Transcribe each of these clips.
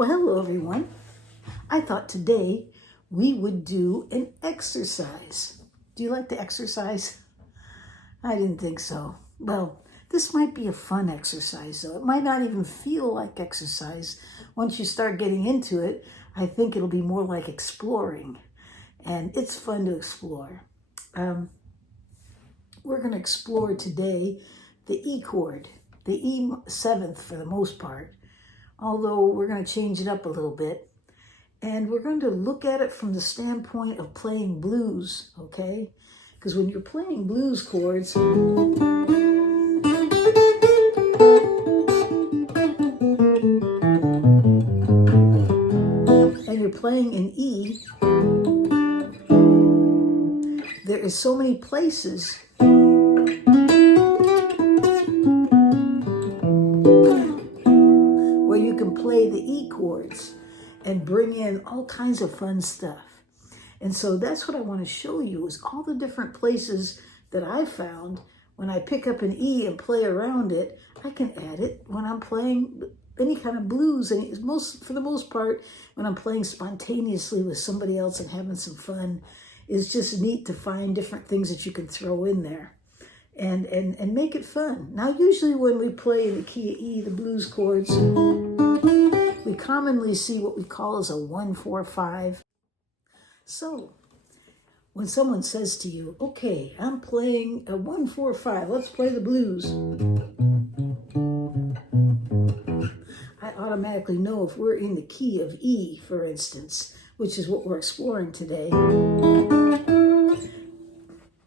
Well, hello everyone. I thought today we would do an exercise. Do you like to exercise? I didn't think so. Well, this might be a fun exercise though. It might not even feel like exercise. Once you start getting into it, I think it'll be more like exploring. And it's fun to explore. We're going to explore today the E chord, the E7th for the most part, although we're going to change it up a little bit. And we're going to look at it from the standpoint of playing blues, okay? Because when you're playing blues chords, and you're playing in E, there is so many places where you can play the E chords and bring in all kinds of fun stuff. And so that's what I want to show you, is all the different places that I found. When I pick up an E and play around it, I can add it when I'm playing any kind of blues. And for the most part, when I'm playing spontaneously with somebody else and having some fun, it's just neat to find different things that you can throw in there and make it fun. Now, usually when we play in the key of E, the blues chords, we commonly see what we call as a 1-4-5. So when someone says to you, okay, I'm playing a 1-4-5, let's play the blues, I automatically know if we're in the key of E, for instance, which is what we're exploring today.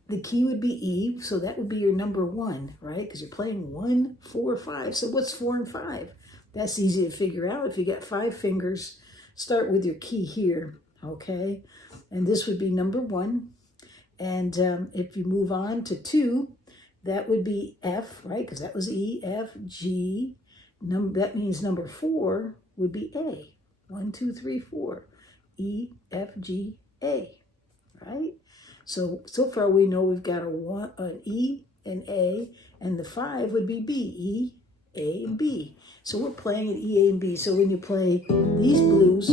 The key would be E, so that would be your number 1, right? Because you're playing 1-4-5. So what's 4 and 5? That's easy to figure out. If you got 5 fingers, start with your key here, okay? And this would be number 1. And if you move on to 2, that would be F, right? Because that was E, F, G. That means number 4 would be A. 1, 2, 3, 4. E, F, G, A, right? So far we know we've got an E, an A, and the 5 would be B, E, A, and B. So we're playing an E, A, and B. So when you play these blues,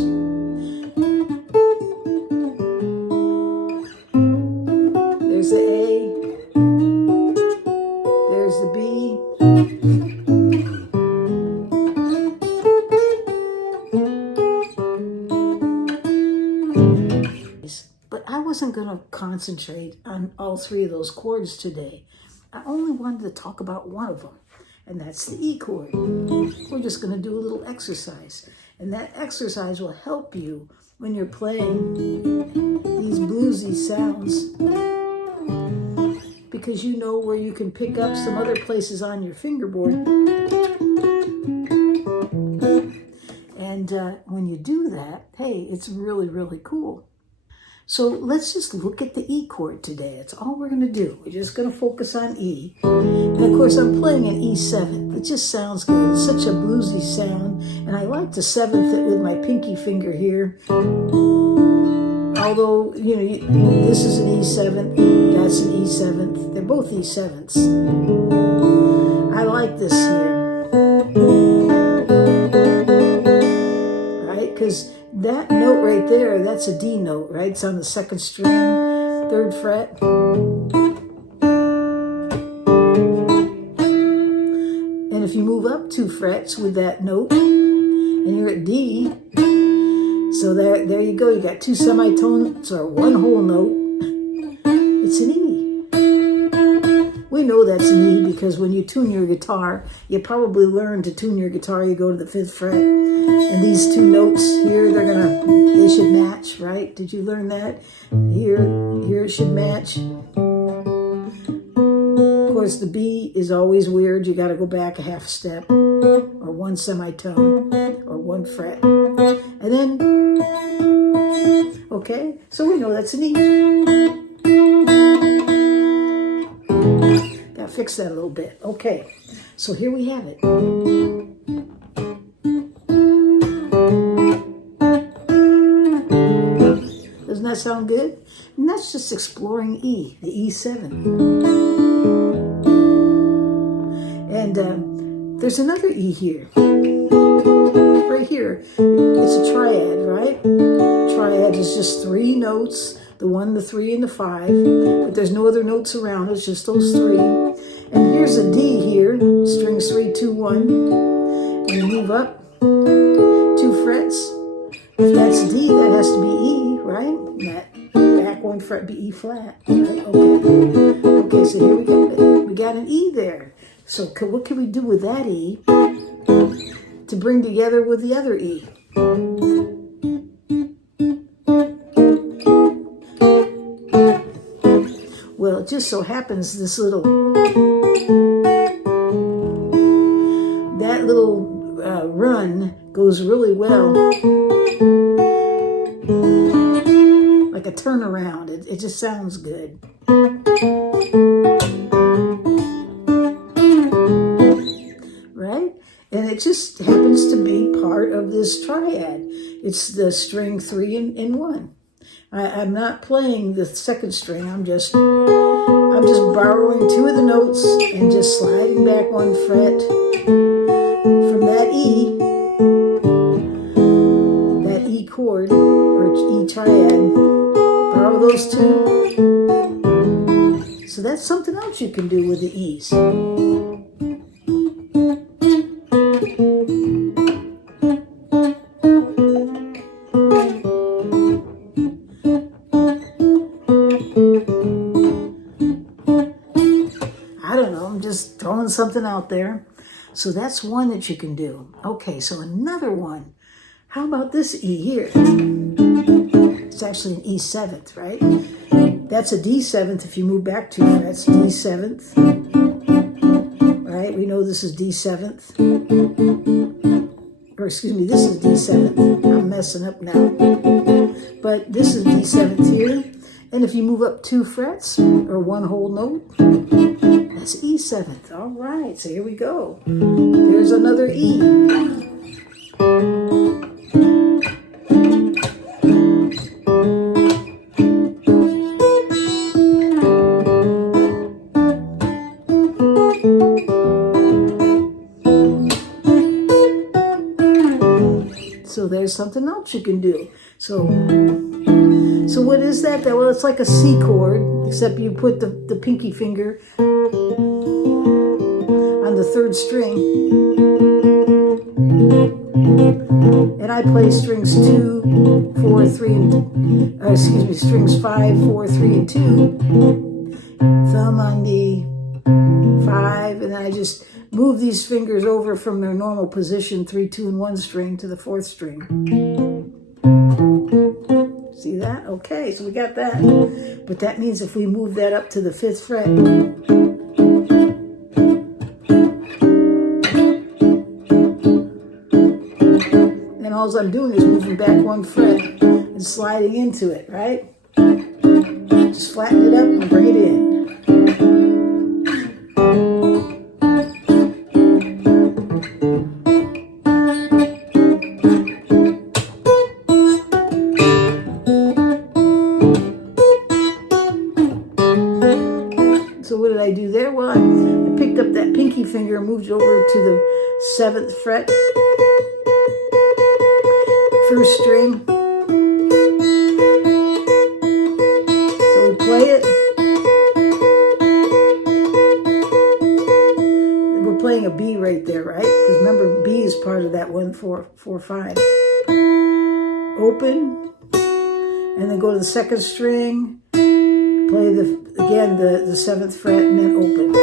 there's the A, there's the B, but I wasn't going to concentrate on all 3 of those chords today. I only wanted to talk about one of them, and that's the E chord. We're just going to do a little exercise, and that exercise will help you when you're playing these bluesy sounds, because you know where you can pick up some other places on your fingerboard. And when you do that, hey, it's really, really cool. So let's just look at the E chord today. That's all we're going to do. We're just going to focus on E. And of course, I'm playing an E7. It just sounds good. It's such a bluesy sound. And I like to 7th it with my pinky finger here. Although, you know, this is an E7th, that's an E7th. They're both E7ths. I like this here. Right? Because that note right there, that's a D note, right? It's on the 2nd string, 3rd fret. And if you move up 2 frets with that note, and you're at D, so there you go. You got 2 semitones or 1 whole note. It's an E. We know that's an E because when you tune your guitar, you probably learn to tune your guitar. You go to the 5th fret, and these 2 notes here, they should match, right? Did you learn that? Here it should match. Of course, the B is always weird. You got to go back a half step, or 1 semitone, or 1 fret, and then, okay, so we know that's an E. Got to fix that a little bit. Okay, so here we have it. Doesn't that sound good? And that's just exploring E, the E7. And there's another E here. right here, it's a triad, right? Triad is just 3 notes, the 1, the 3, and the 5, but there's no other notes around, it's just those 3. And here's a D here, strings 3, 2, 1, and you move up 2 frets. If that's D, that has to be E, right? And that back 1 fret be E flat, right? Okay. Okay, so here we go. We got an E there. So what can we do with that E to bring together with the other E? Well, it just so happens this little run goes really well, like a turnaround. It just sounds good. Right? And it just happens to be part of this triad. It's the string 3 and 1. I'm not playing the second string. I'm just borrowing 2 of the notes and just sliding back 1 fret from that E chord or E triad. Borrow those 2. So that's something else you can do with the E's. I don't know, I'm just throwing something out there. So that's one that you can do. Okay, so another one. How about this E here? It's actually an E 7th, right? That's a D 7th if you move back 2 frets. D 7th. Right? We know this is D 7th. Or excuse me, this is D 7th. I'm messing up now. But this is D 7th here. And if you move up 2 frets, or 1 whole note, that's E 7th. All right, so here we go. There's another E. So there's something else you can do. So what is that? Well, it's like a C chord, except you put the pinky finger on the 3rd string. And I play strings 2, 4, 3, and strings 5, 4, 3, and 2. Thumb on the 5, and then I just move these fingers over from their normal position, 3, 2, and 1 string to the 4th string. See that? Okay, so we got that. But that means if we move that up to the 5th fret, then all I'm doing is moving back 1 fret and sliding into it, right? Just flatten it up and bring it in. So what did I do there? Well, I picked up that pinky finger and moved it over to the 7th fret, 1st string. So we play it. We're playing a B right there, right? Because remember, B is part of that 1, 4, 4, 5. Open, and then go to the 2nd string. Play the 7th fret and then open.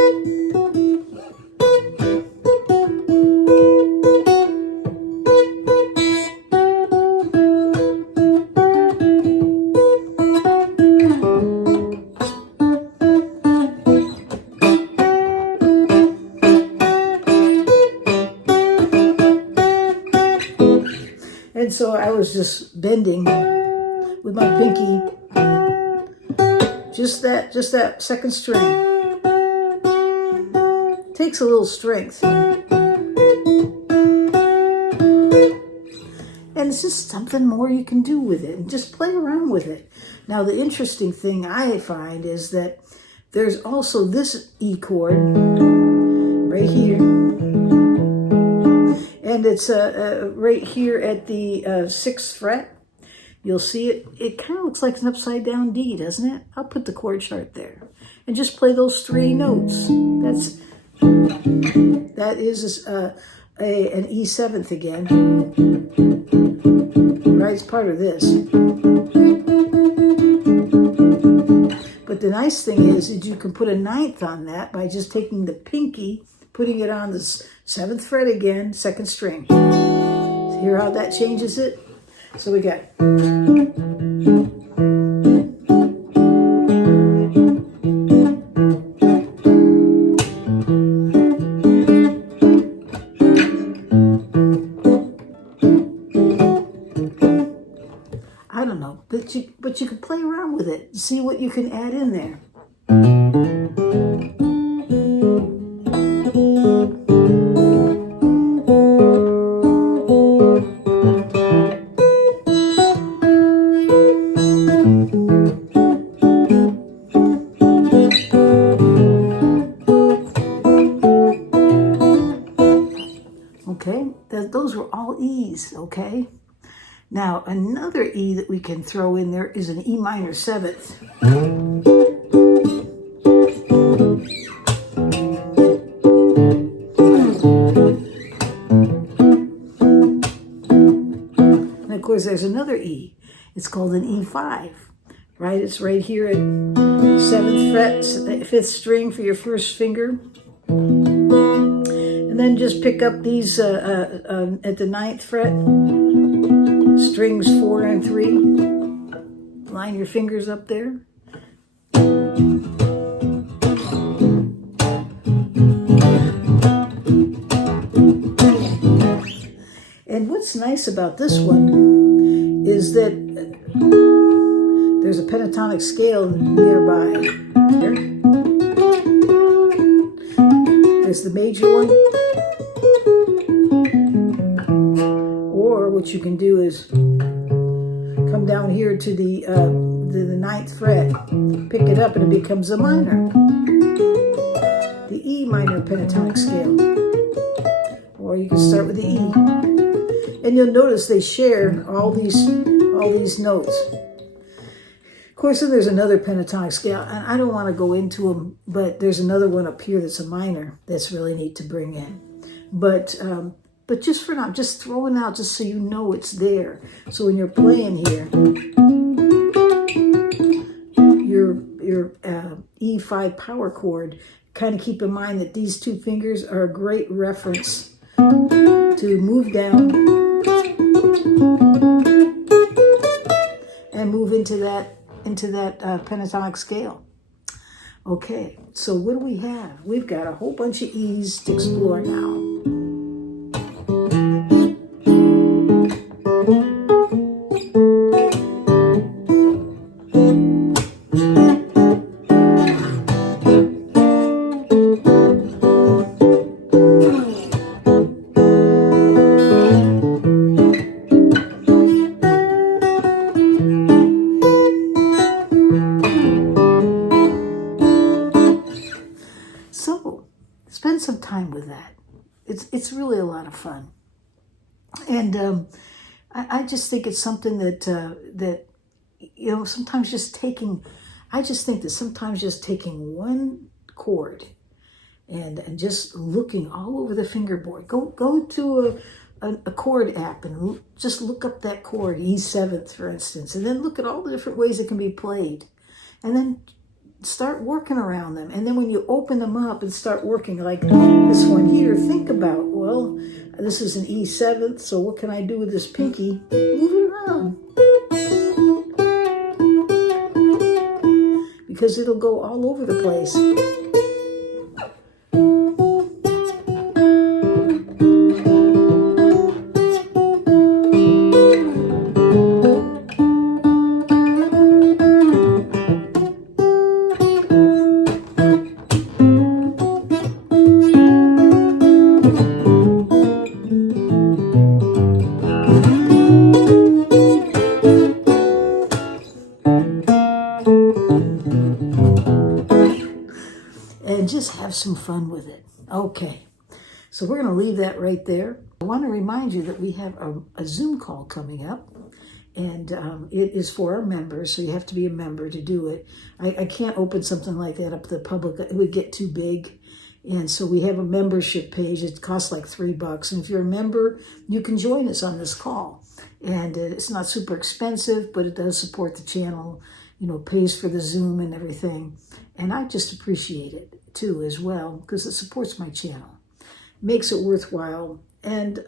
And so I was just bending with my pinky. Just that 2nd string. Takes a little strength. And it's just something more you can do with it. And just play around with it. Now the interesting thing I find is that there's also this E chord right here. And it's right here at the 6th fret. You'll see it. It kind of looks like an upside down D, doesn't it? I'll put the chord chart there. And just play those 3 notes. That is an E7th again. Right, it's part of this. But the nice thing is that you can put a 9th on that by just taking the pinky, putting it on the 7th fret again, 2nd string. So hear how that changes it? So we got... I don't know, but you can play around with it, see what you can add in there. Okay, those were all E's, okay? Now, another E that we can throw in there is an E minor 7th. And of course, there's another E. It's called an E5, right? It's right here at 7th fret, 5th string for your first finger. And then just pick up these at the 9th fret. Strings 4 and 3. Line your fingers up there. And what's nice about this one is that there's a pentatonic scale nearby. Here. There's the major one. Or what you can do is come down here to the 9th fret, pick it up, and it becomes a minor. The E minor pentatonic scale. Or you can start with the E. And you'll notice they share all these notes. Of course, then there's another pentatonic scale, and I don't want to go into them, but there's another one up here that's a minor that's really neat to bring in. But just for now, just throwing out just so you know it's there. So when you're playing here, your E5 power chord, kind of keep in mind that these 2 fingers are a great reference to move down and move into that pentatonic scale. Okay, so what do we have? We've got a whole bunch of E's to explore now. So, spend some time with that. It's really a lot of fun. And I just think it's something that sometimes just taking, I just think that sometimes just taking one chord and just looking all over the fingerboard. Go to a chord app and just look up that chord, E7th, for instance, and then look at all the different ways it can be played. And then start working around them. And then when you open them up and start working like this one here, think about, well, this is an E7th, so what can I do with this pinky? Move it around. Because it'll go all over the place. And just have some fun with it. Okay, So we're going to leave that right there. I want to remind you that we have a Zoom call coming up. And it is for our members, so you have to be a member to do it. I can't open something like that up to the public. It would get too big. And so we have a membership page. It costs like $3. And if you're a member, you can join us on this call. And it's not super expensive, but it does support the channel, you know, pays for the Zoom and everything. And I just appreciate it too as well, because it supports my channel. Makes it worthwhile. And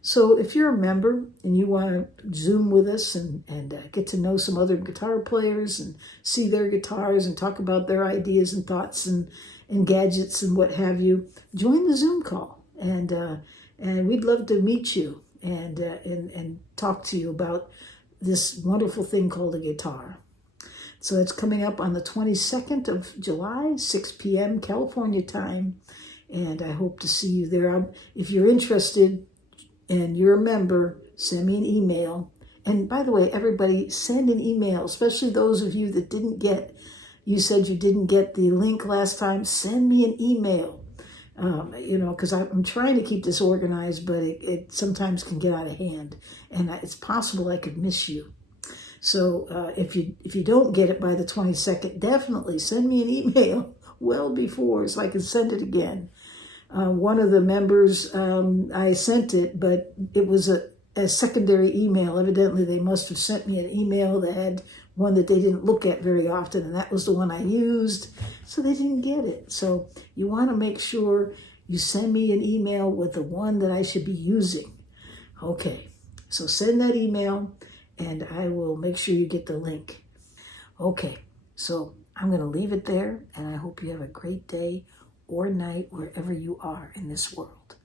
so if you're a member and you want to Zoom with us and get to know some other guitar players and see their guitars and talk about their ideas and thoughts and gadgets and what have you, join the Zoom call. And we'd love to meet you and talk to you about this wonderful thing called a guitar. So it's coming up on the 22nd of July, 6 p.m. California time. And I hope to see you there. If you're interested and you're a member, send me an email. And by the way, everybody, send an email, especially those of you that you said you didn't get the link last time. Send me an email, you know, because I'm trying to keep this organized, but it sometimes can get out of hand. And it's possible I could miss you. So if you don't get it by the 22nd, definitely send me an email well before so I can send it again. One of the members, I sent it, but it was a secondary email. Evidently, they must have sent me an email that had one that they didn't look at very often, and that was the one I used, so they didn't get it. So you want to make sure you send me an email with the one that I should be using. Okay, so send that email, and I will make sure you get the link. Okay, so I'm going to leave it there, and I hope you have a great day or night wherever you are in this world.